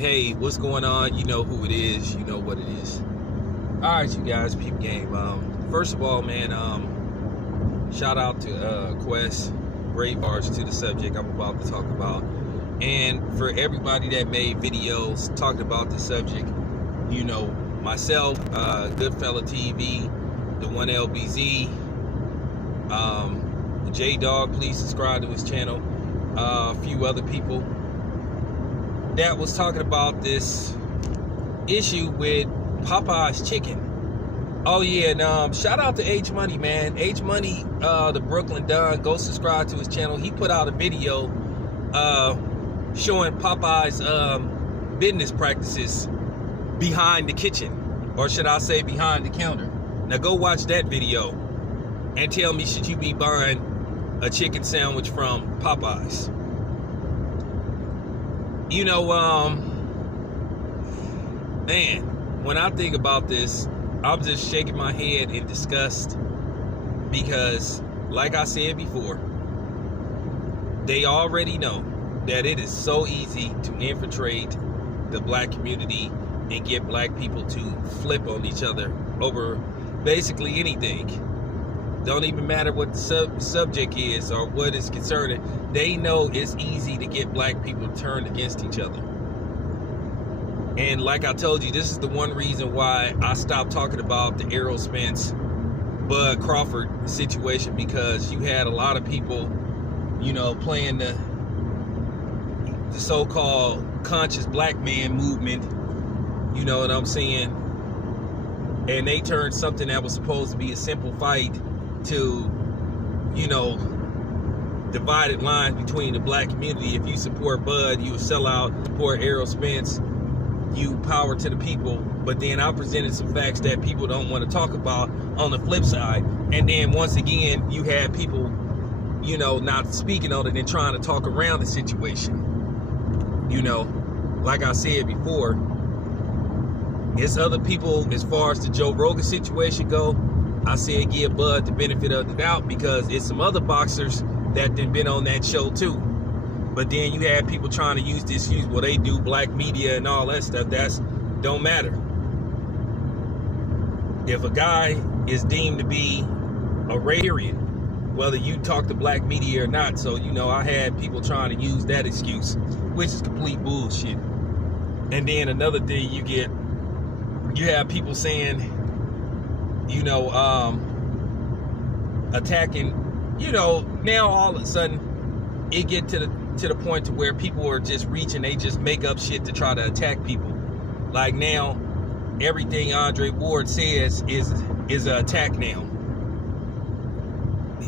Hey, what's going on? You know who it is. You know what it is. All right, you guys, peep game. First of all, man, shout out to Quest. Great bars to the subject I'm about to talk about. And for everybody that made videos talking about the subject, you know, myself, Goodfella TV, the 1LBZ, J-Dog, please subscribe to his channel. A few other people that was talking about this issue with Popeyes chicken. Oh yeah, and shout out to H Money, man. H Money, the Brooklyn Don, go subscribe to his channel. He put out a video showing Popeyes business practices behind the kitchen, or should I say behind the counter. Now go watch that video and tell me, should you be buying a chicken sandwich from Popeyes? You know, man, when I think about this, I'm just shaking my head in disgust because, like I said before, they already know that it is so easy to infiltrate the black community and get black people to flip on each other over basically anything. Don't even matter what the subject is or what is concerning. They know it's easy to get black people turned against each other. And like I told you, this is the one reason why I stopped talking about the Errol Spence, Bud Crawford situation, because you had a lot of people, you know, playing the so-called conscious black man movement, you know what I'm saying? And they turned something that was supposed to be a simple fight to, you know, divided lines between the black community. If you support Bud, you sell out. Support Errol Spence, you power to the people. But then I presented some facts that people don't want to talk about on the flip side. And then once again, you had people, you know, not speaking on it and trying to talk around the situation. You know, like I said before, it's other people. As far as the Joe Rogan situation go, I said give Bud the benefit of the doubt because it's some other boxers that done been on that show too. But then you had people trying to use this excuse, well, they do black media and all that stuff. That's don't matter. If a guy is deemed to be a Rayarian, whether you talk to black media or not, so you know, I had people trying to use that excuse, which is complete bullshit. And then another thing you have people saying, you know, attacking, you know, now all of a sudden it get to the point to where people are just reaching, they just make up shit to try to attack people. Like now, everything Andre Ward says is an attack now.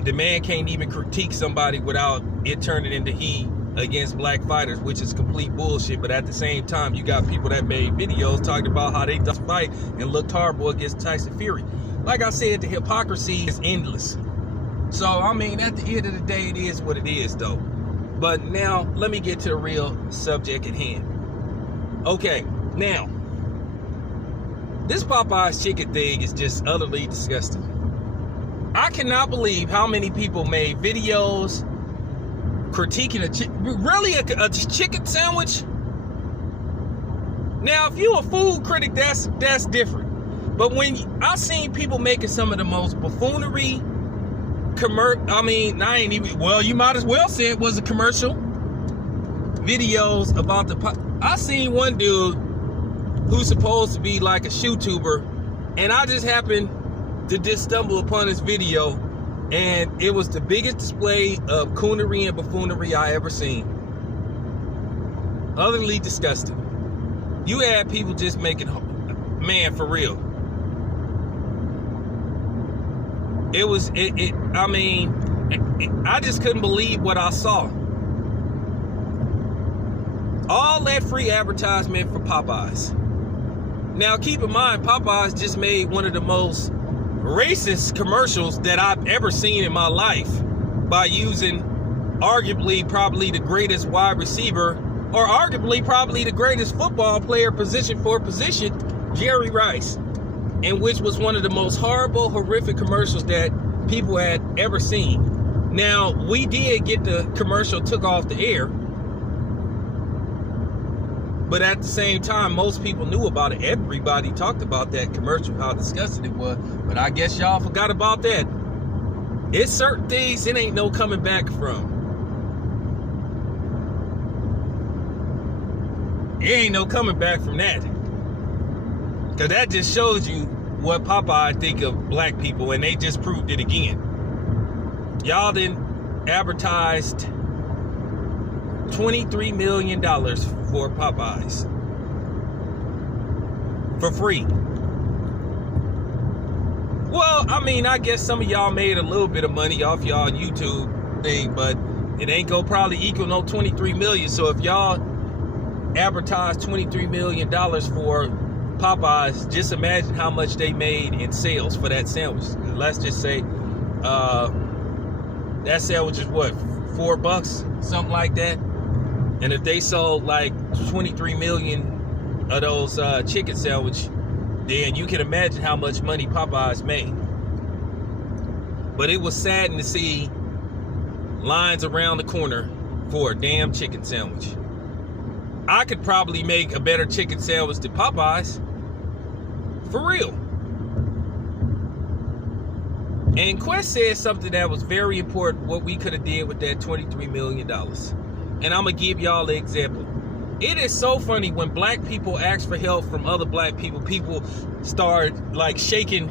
The man can't even critique somebody without it turning into he against black fighters, which is complete bullshit. But at the same time, you got people that made videos talking about how they just fight and looked horrible against Tyson Fury. Like I said, the hypocrisy is endless. So, I mean, at the end of the day, it is what it is, though. But now, let me get to the real subject at hand. Okay, now, this Popeyes chicken thing is just utterly disgusting. I cannot believe how many people made videos critiquing a chicken sandwich. Now, if you a food critic, that's different. But when I seen people making some of the most buffoonery you might as well say it was a commercial videos about I seen one dude who's supposed to be like a shoe tuber, and I just happened to just stumble upon this video, and it was the biggest display of coonery and buffoonery I ever seen. Utterly disgusting. You had people just making, man, for real. I just couldn't believe what I saw. All that free advertisement for Popeyes. Now, keep in mind, Popeyes just made one of the most racist commercials that I've ever seen in my life by using arguably probably the greatest wide receiver, or arguably probably the greatest football player position for position, Jerry Rice. And which was one of the most horrible, horrific commercials that people had ever seen. Now, we did get the commercial took off the air, But at the same time, most people knew about it. Everybody talked about that commercial, how disgusting it was. But I guess y'all forgot about that. It's certain things it ain't no coming back from. It ain't no coming back from that. Because that just shows you what Popeye think of black people, and they just proved it again. Y'all done advertised $23 million for Popeyes. For free. Well, I mean, I guess some of y'all made a little bit of money off y'all YouTube thing, but it ain't gonna probably equal no 23 million. So if y'all advertise $23 million for Popeyes, just imagine how much they made in sales for that sandwich. Let's just say that sandwich is what, $4, something like that. And if they sold like 23 million of those chicken sandwich, then you can imagine how much money Popeyes made. But it was saddening to see lines around the corner for a damn chicken sandwich. I could probably make a better chicken sandwich than Popeyes. For real. And Quest said something that was very important, what we could have did with that $23 million. And I'm going to give y'all an example. It is so funny when black people ask for help from other black people, people start like shaking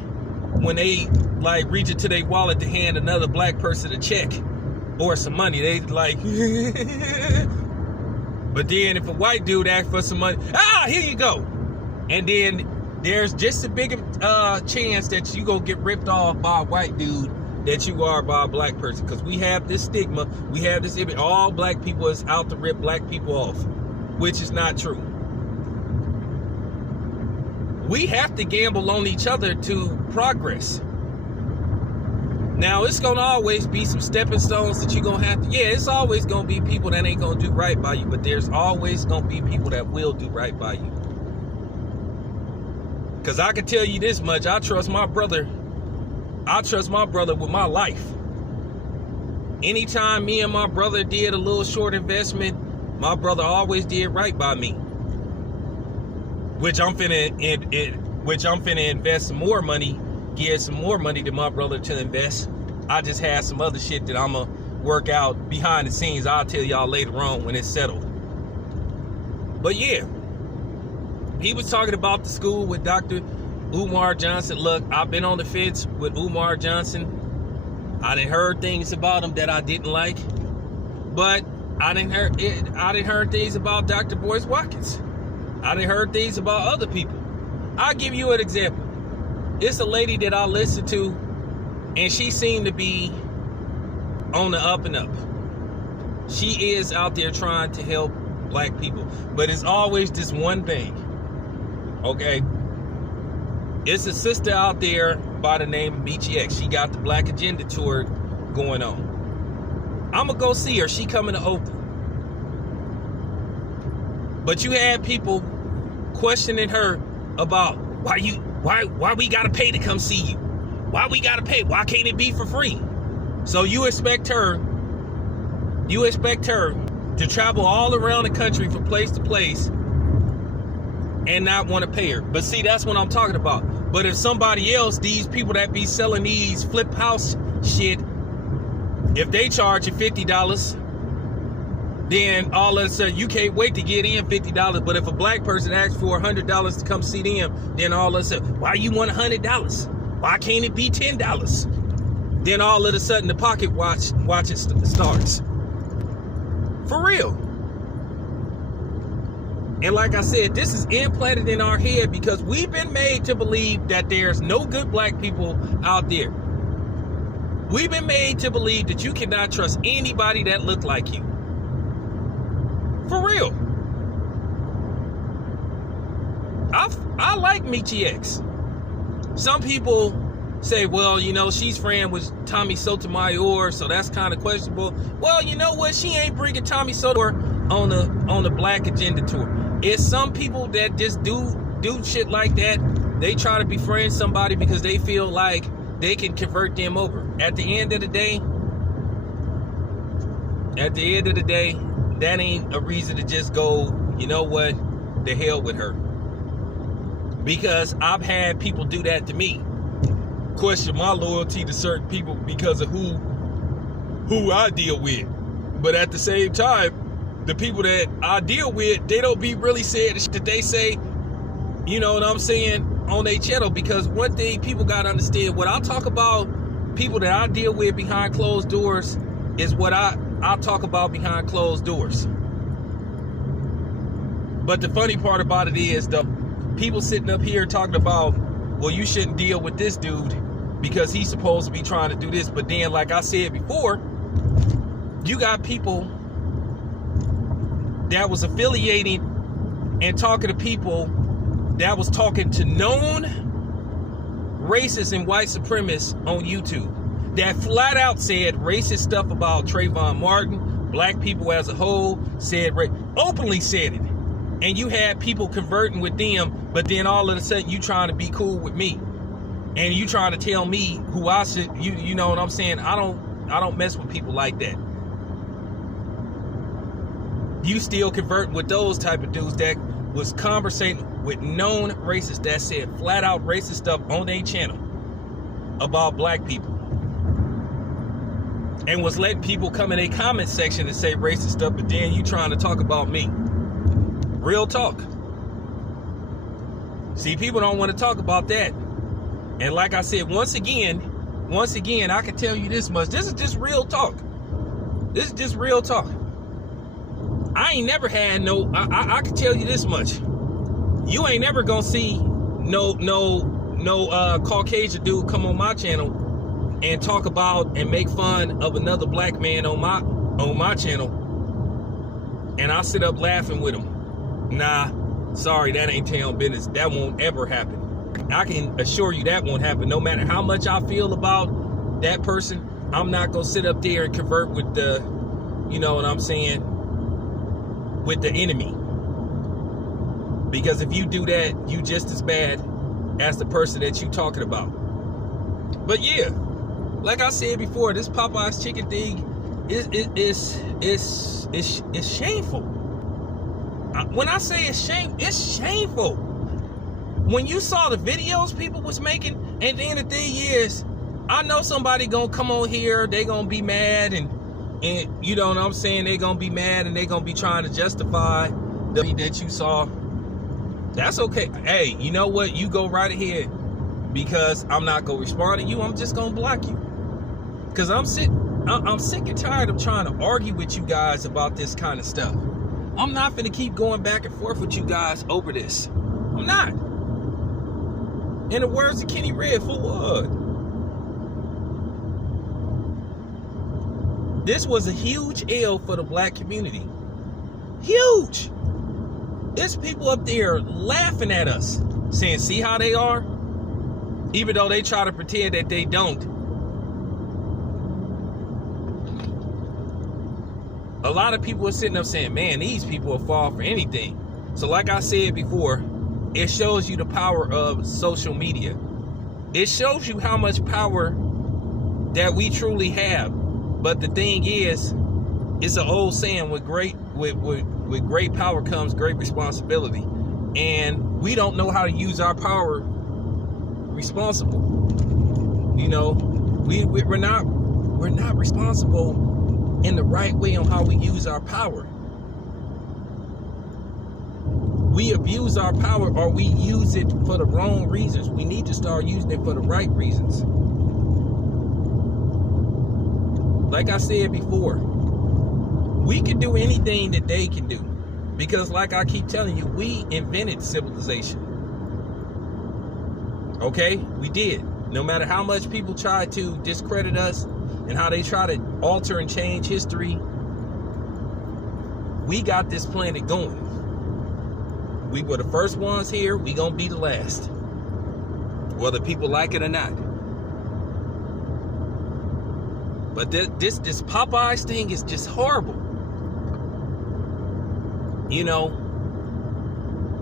when they like reach into their wallet to hand another black person a check or some money. They like, but then if a white dude asks for some money, here you go. And then there's just a bigger chance that you gonna get ripped off by a white dude that you are by a black person. Because we have this stigma, we have this image, all black people is out to rip black people off, which is not true. We have to gamble on each other to progress. Now, it's gonna always be some stepping stones that you're gonna have to, it's always gonna be people that ain't gonna do right by you, but there's always gonna be people that will do right by you. Because I can tell you this much, I trust my brother with my life. Anytime me and my brother did a little short investment, my brother always did right by me. Which I'm finna invest some more money, give some more money to my brother to invest. I just have some other shit that I'ma work out behind the scenes. I'll tell y'all later on when it's settled. But yeah, he was talking about the school with Dr. Umar Johnson. Look, I've been on the fence with Umar Johnson. I done heard things about him that I didn't like, but I didn't heard things about Dr. Boyce Watkins. I didn't heard things about other people. I'll give you an example. It's a lady that I listen to, and she seemed to be on the up and up. She is out there trying to help black people, but it's always this one thing. Okay, it's a sister out there by the name of Michi X. She got the Black Agenda tour going on. I'm gonna go see her. She coming to Oakland. But you had people questioning her about why we gotta pay to come see you. Why we gotta pay? Why can't it be for free? So you expect her to travel all around the country from place to place and not want to pay her. But see, that's what I'm talking about. But if somebody else, these people that be selling these flip house shit, if they charge you $50, then all of a sudden you can't wait to get in $50. But if a black person asks for $100 to come see them, then all of a sudden, why you want $100? Why can't it be $10? Then all of a sudden the pocket watch it starts. For real. And like I said, this is implanted in our head because we've been made to believe that there's no good black people out there. We've been made to believe that you cannot trust anybody that look like you. For real. I like Michi X. Some people say, well, you know, she's friend with Tommy Sotomayor, so that's kind of questionable. Well, you know what? She ain't bringing Tommy Sotomayor on the Black Agenda tour. It's some people that just do shit like that. They try to befriend somebody because they feel like they can convert them over. At the end of the day, that ain't a reason to just go, you know what? the hell with her. Because I've had people do that to me. Question my loyalty to certain people because of who I deal with. But at the same time, the people that I deal with, they don't be really saying the shit that they say, you know what I'm saying, on their channel. Because one thing people gotta understand, what I talk about people that I deal with behind closed doors is what I talk about behind closed doors. But the funny part about it is the people sitting up here talking about, well, you shouldn't deal with this dude because he's supposed to be trying to do this. But then, like I said before, you got people that was affiliating and talking to people that was talking to known racists and white supremacists on YouTube that flat out said racist stuff about Trayvon Martin, black people as a whole, openly said it. And you had people converting with them, but then all of a sudden you trying to be cool with me. And you trying to tell me who I should, you know what I'm saying? I don't mess with people like that. You still converting with those type of dudes that was conversating with known racists that said flat out racist stuff on their channel about black people. And was letting people come in a comment section and say racist stuff, but then you trying to talk about me. Real talk. See, people don't want to talk about that. And like I said, once again, I can tell you this much. This is just real talk. This is just real talk. I ain't never had I can tell you this much. You ain't never gonna see no Caucasian dude come on my channel and talk about and make fun of another black man on my channel, and I sit up laughing with him. Nah, sorry, that ain't town business. That won't ever happen. I can assure you that won't happen. No matter how much I feel about that person, I'm not gonna sit up there and convert with the, you know what I'm saying, with the enemy. Because if you do that, you just as bad as the person that you talking about. But yeah, like I said before, this Popeyes chicken thing is shameful. When I say it's shameful. When you saw the videos people was making, and then the thing is, I know somebody gonna come on here, they gonna be mad, and you know what I'm saying, they gonna be mad and they gonna be trying to justify the that you saw. That's okay. Hey, you know what? You go right ahead, because I'm not gonna respond to you. I'm just gonna block you. Because I'm sick and tired of trying to argue with you guys about this kind of stuff. I'm not finna keep going back and forth with you guys over this. I'm not. In the words of Kenny Red, for what? This was a huge L for the black community. Huge. There's people up there laughing at us, saying, see how they are? Even though they try to pretend that they don't. A lot of people are sitting up saying, man, these people will fall for anything. So like I said before, it shows you the power of social media. It shows you how much power that we truly have. But the thing is, it's an old saying, with great power comes great responsibility. And we don't know how to use our power responsible. You know, we're not responsible in the right way on how we use our power. We abuse our power, or we use it for the wrong reasons. We need to start using it for the right reasons. Like I said before, we can do anything that they can do. Because like I keep telling you, we invented civilization. Okay? We did. No matter how much people try to discredit us and how they try to alter and change history, we got this planet going. We were the first ones here. We gonna be the last, whether people like it or not. But this Popeyes thing is just horrible. You know,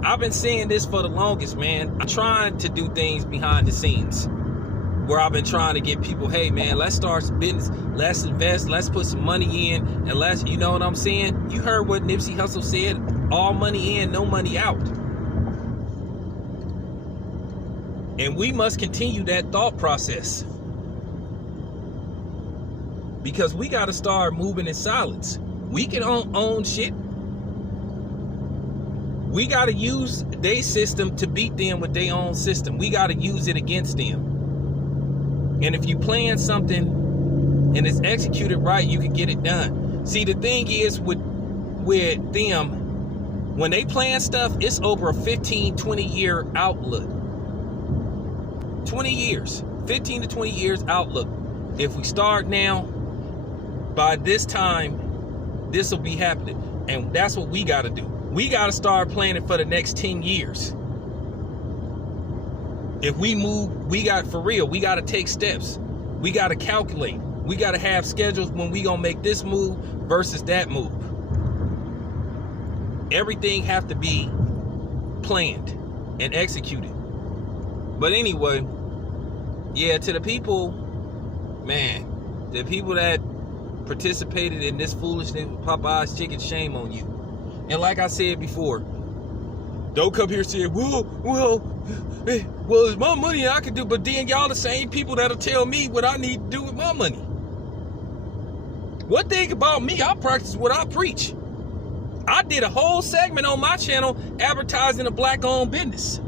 I've been saying this for the longest, man. I'm trying to do things behind the scenes, where I've been trying to get people, hey man, let's start some business, let's invest, let's put some money in, and let's, you know what I'm saying? You heard what Nipsey Hussle said all money in, no money out. And we must continue that thought process, because we got to start moving in silence. We can own shit. We got to use their system to beat them with their own system. We got to use it against them. And if you plan something and it's executed right, you can get it done. See, the thing is with them, when they plan stuff, it's over a 15, 20 year outlook. 20 years, 15 to 20 years outlook. If we start now, by this time, this will be happening. And that's what we got to do. We got to start planning for the next 10 years. If we move, we got to take steps. We got to calculate. We got to have schedules when we gonna make this move versus that move. Everything have to be planned and executed. But anyway, yeah, to the people, man, the people that participated in this foolishness with Popeyes chicken, shame on you. And like I said before, don't come here saying, well, it's my money I can do, but then y'all the same people that'll tell me what I need to do with my money. One thing about me, I practice what I preach. I did a whole segment on my channel advertising a black-owned business.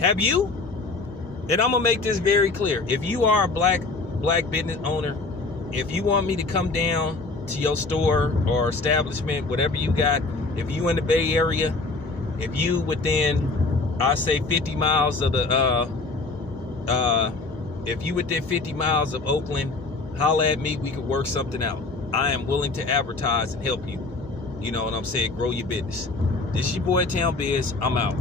Have you? And I'm gonna make this very clear. If you are a black business owner, if you want me to come down to your store or establishment, whatever you got, if you in the Bay Area, if you within, I say 50 miles of if you within 50 miles of Oakland, holla at me, we could work something out. I am willing to advertise and help you. You know what I'm saying? Grow your business. This is your boy Town Biz. I'm out.